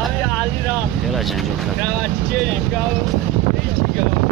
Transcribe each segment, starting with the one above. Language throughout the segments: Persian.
Abi Ali ra. Yala chanjo ka. Kawa chiri kawa. Ichi kawa.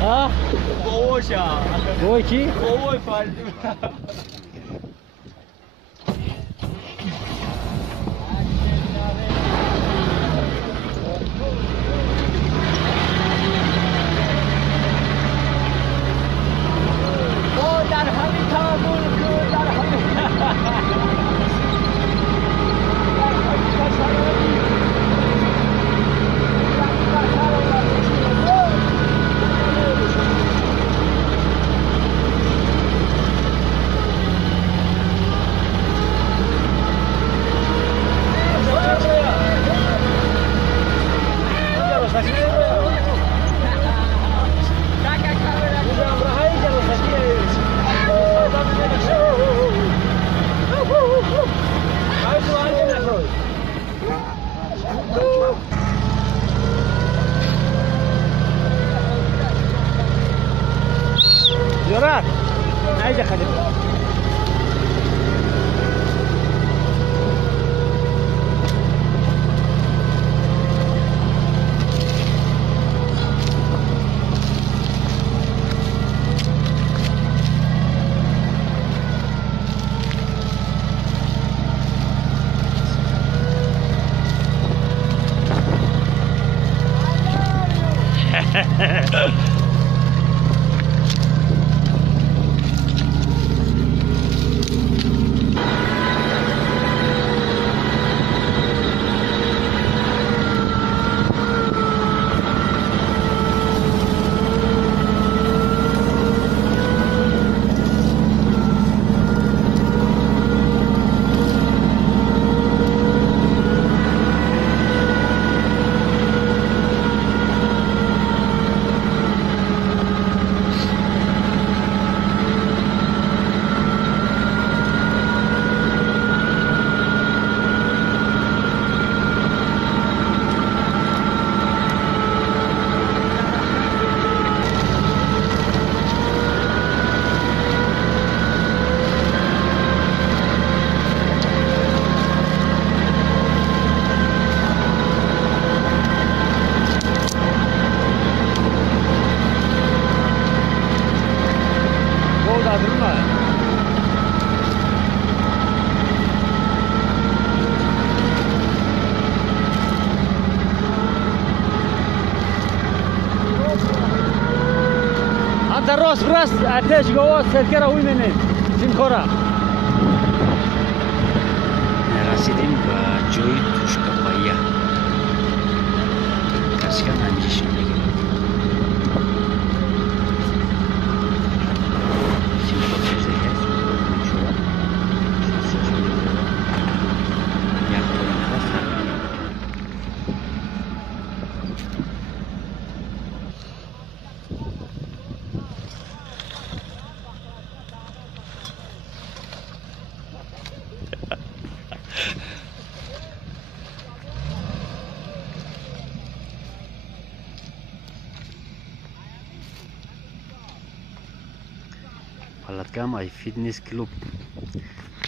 Ha? Boşa. Bu iki. Oy farklı. Yorar. Haydi hadi. راست ارتش گواز سرکه را می‌بینید سینکورا رسیدیم به جای توشکاپایا کسکن همجیشون دیگه پلاتگام ای فیتنس کلوب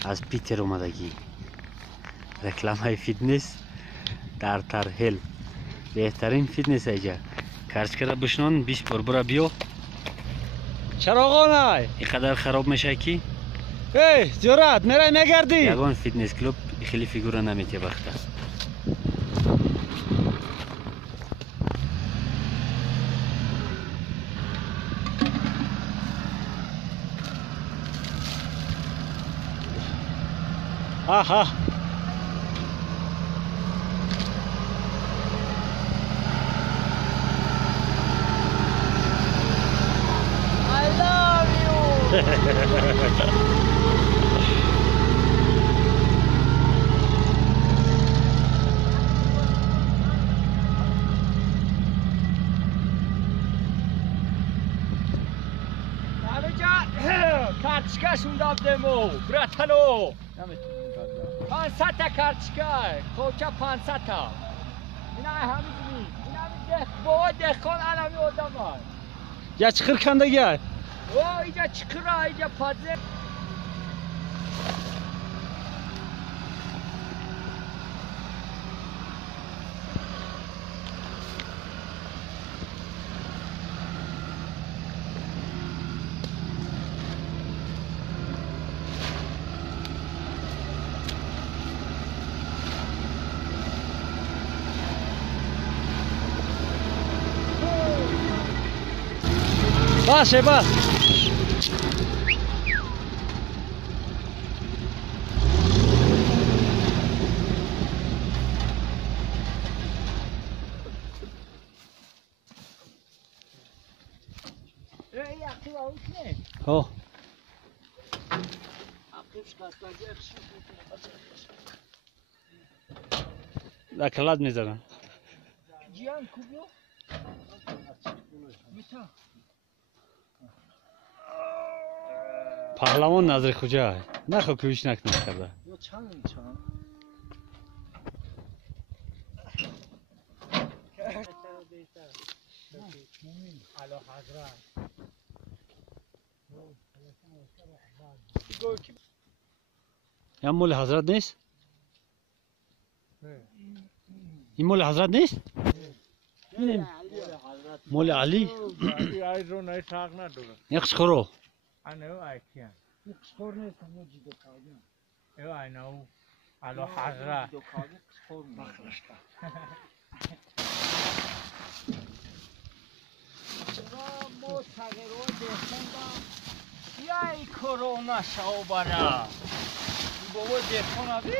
از پیتر اومدگی رکلام های فیتنس در ترهل بهترین فیتنس ایجا کرچکره بشنون 20 بار برا بیو چراغانای اینقدر خراب میشه کی ای جرات میرای نگردی یگان فیتنس کلوب خیلی فیگورا نمیته بخته آها I love you. کارچکاشون دادمو براتنو نمیتونم 500 تا کارچکا کوچا 500 تا اینا همینی اینا ده بابا دهقان علمی آدمای یا چخیر کندگی های او اینجا چکرا اینجا پازه باشه باش ای اخی واوش نه او اخیش کاستا گرش در کلاد میزنم جیان کوبو میتا پهلوان نظر کجا های نخو کویش نکنه کرده یا چند علا حضرت یا مول حضرت نیست این مول حضرت نیست اینه مول علی ای رو نه ساق نداره یکش خورو انا ای کیان ایو ای نو علا حضرت مو تغییرو دهخوندم یای کرونا شو برا بابا دهخون بی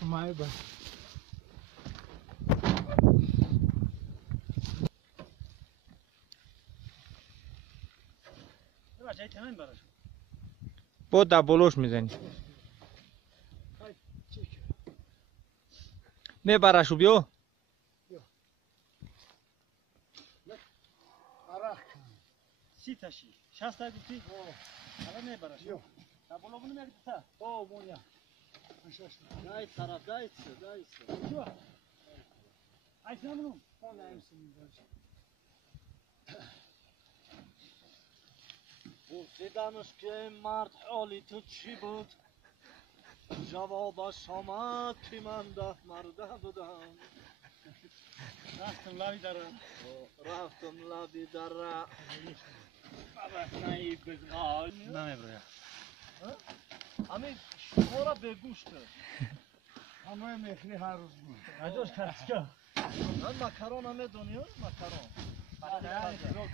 شمای با با دبولوش میزنی میبرشو بیو سی تاشی 60 تا گفتی حالا میبرش دبولو بونو میگی تا او مونیا دای طرف دای شو عايز نمنو والله امسين پرسیدمش که مرد حالی تو چی بود جوابش آمد که من ده مرده بودم رفتم لابی داره رفتم لبی دره بابا نایی بزغال نمیبره همین شما را به گوش کرد همه میخری هر روز بود ازش کارچکا من مکرون همه دنیا مکرون رو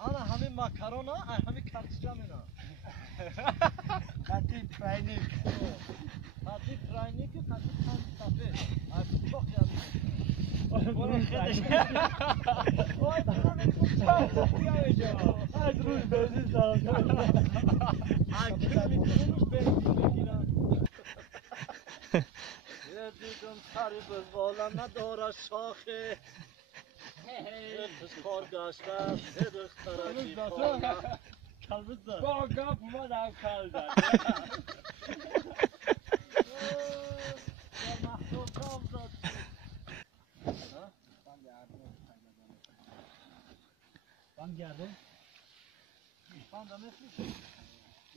انا همین مکرون ها همین کارچکا مینا خطی پرینیک خطی پرینیک خطی کم تفه از چاق یعنی از روز بزید دارم اگه میتونمش بنزین بگیرم یه دیدم سری به بالا نداره شاخه کار گشته دخترکی خانه کلبت دار با گپ اومدم کل زد یا محصول کام داد بند گردم بند نمیشه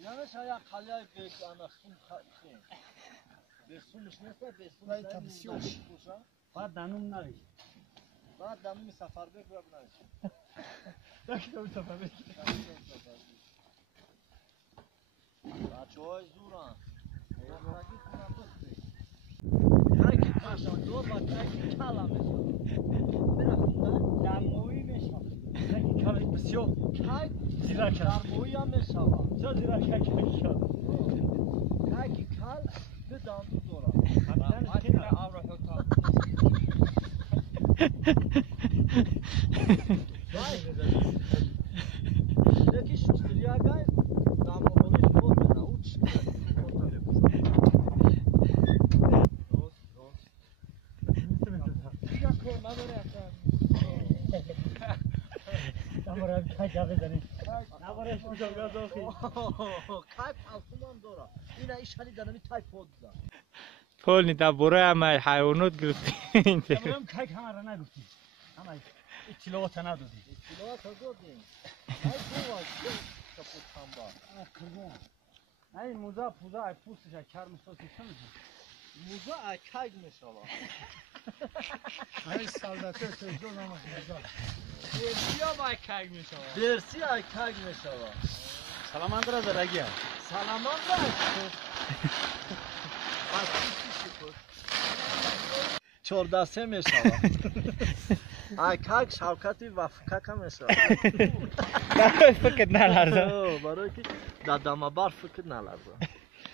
یعنی شاید خالیای بگانه خون خیم بسونش نیست بسونش بعد دنوم نریش بعد دنومی سفر بگرم نریش دنومی سفر بگرم بچه های زورن دخترگی کنم بختی هرکی پشان دور و هرکی کلم میشه برخونده دنموی میشه هرکی کلم بسیار زیرا کل دنموی هم میشه چه زیرا کل هرکی کل به دندو دورم یکی شستری اگر دماغونش بود نه او چی نباید کج بزنید نباید شوشا داخل کج پلسومان داره این ایشانی دنمی تایفود داره پول نیتا برای همه حیوانات گرفتی نباید کج همه را نگفتی همه اطلاعات ندادی اطلاعات دادیم ای بوا کپوت کامبا این موزه پوزه ای پوستش کرم سوسی چه میشه موزه ای کج میشالا ای سالداته سجدو نامش موزه درسی ها باید کگ میشه درسی ای کج میشالا سلامت را درگی سلامان باید 14 میشالا ای کج شوکتی و فکک میشالا برای فکر نلرزه برای که در دمبر فکر نلرزه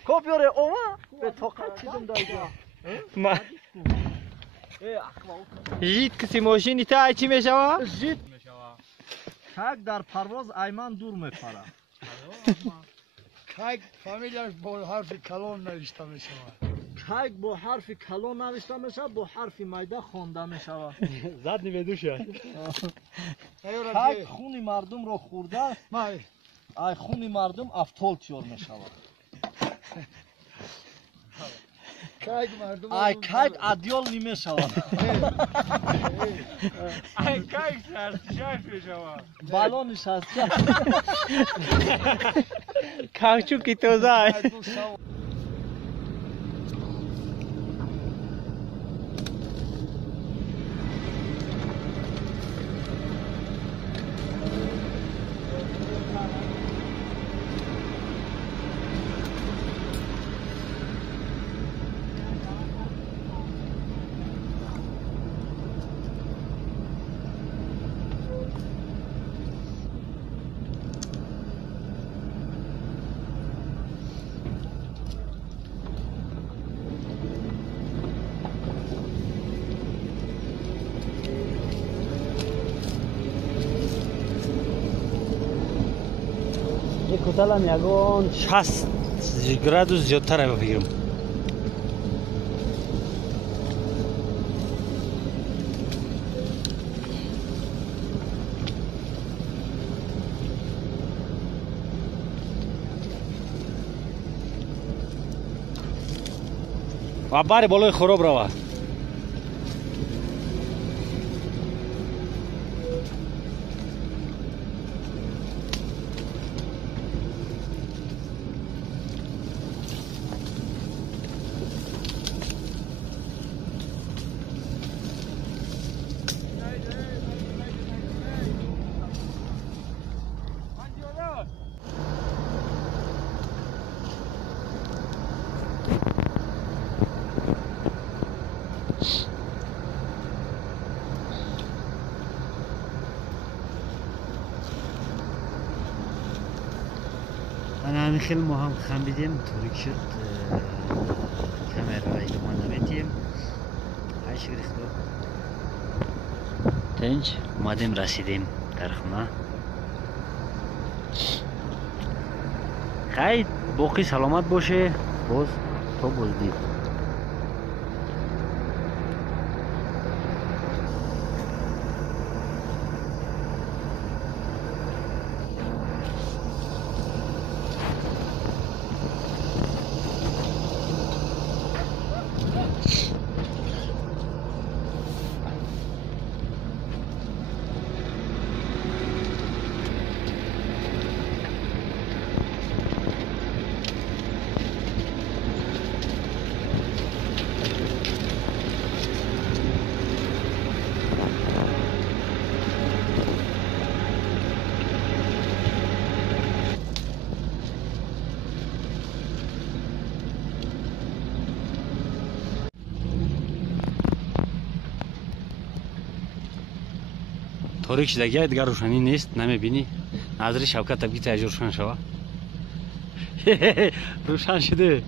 کوب یاره اوما به طاقت چیدم دایجا ما جید کسی ماشینی تا چی میشوه؟ جید کگ در پرواز ایمن دور میپره کگ فامیلیاش با حرف کلان نوشته می شود کگ با حرف کلان نوشته میشه با حرف میده خوانده میشه زد نمیدو شد کگ خون مردم رو خورده ای خون مردم افتول تیور میشه کگ مردم ای کگ ادیال نمیشه ای کگ سرسشش میشه بالونش هست کاچو کی توزای کوتالم یگان 60 گرادوس زیادتر بگیرم و بار بالای خراب روه انا خیلی ما هم خندیدیم توریک شد کامرای ما نمیتیم هاش گرفتو تنج اومدیم رسیدیم در خونه خیلی باقی سلامت باشه باز تا بازدید تاریک شده دیگر روشنی نیست نمیبینی نظر شوکت ابگی تاج روشن شوه روشن شده